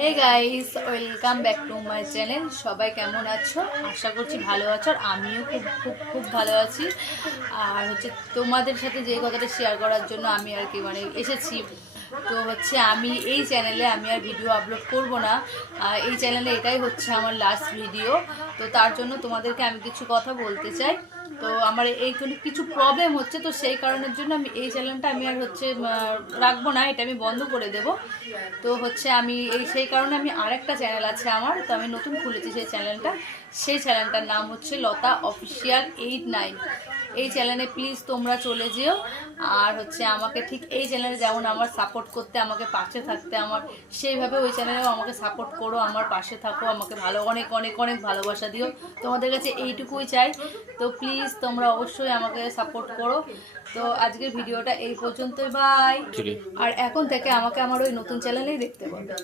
Hey guys, welcome back to my channel. সবাই কেমন আছো? আশা করছি ভালো আছো। আর আমিও খুব খুব খুব ভালো আছি। আর তোমাদের সাথে যে কথাটা শেয়ার করার জন্য আমি আর কি এসেছি। তো আমি এই চ্যানেলে আমি আর ভিডিও আপলোড করব না। এই চ্যানেলে এটাই হচ্ছে আমার লাস্ট ভিডিও। তো তার জন্য তোমাদেরকে আমি কিছু কথা বলতে চাই। তো আমার এইখানে কিছু প্রবলেম হচ্ছে, তো সেই কারণের জন্য আমি এই চ্যানেলটা আমি আর রাখবো না, এটা আমি বন্ধ করে দেব। তো আমি সেই কারণে আমি আরেকটা চ্যানেল আছে আমার, তো আমি নতুন খুলেছি সেই চ্যানেলটার নাম হচ্ছে লতা অফিসিয়াল 89। এই চ্যানেলে প্লিজ তোমরা চলে যেও। আর আমাকে ঠিক এই চ্যানেলে যেমন আমার সাপোর্ট করতে, আমাকে পাশে থাকতে, আমার সেইভাবে ওই চ্যানেলেও আমাকে সাপোর্ট করো, আমার পাশে থাকো, আমাকে অনেক অনেক অনেক ভালোবাসা দিও। তোমাদের কাছে এইটুকুই চাই। তো প্লিজ তোমরা অবশ্যই আমাকে সাপোর্ট করো। তো আজকের ভিডিওটা এই পর্যন্তই, বাই। আর এখন থেকে আমাকে আমার ওই নতুন চ্যানেলেই দেখতে পাবে।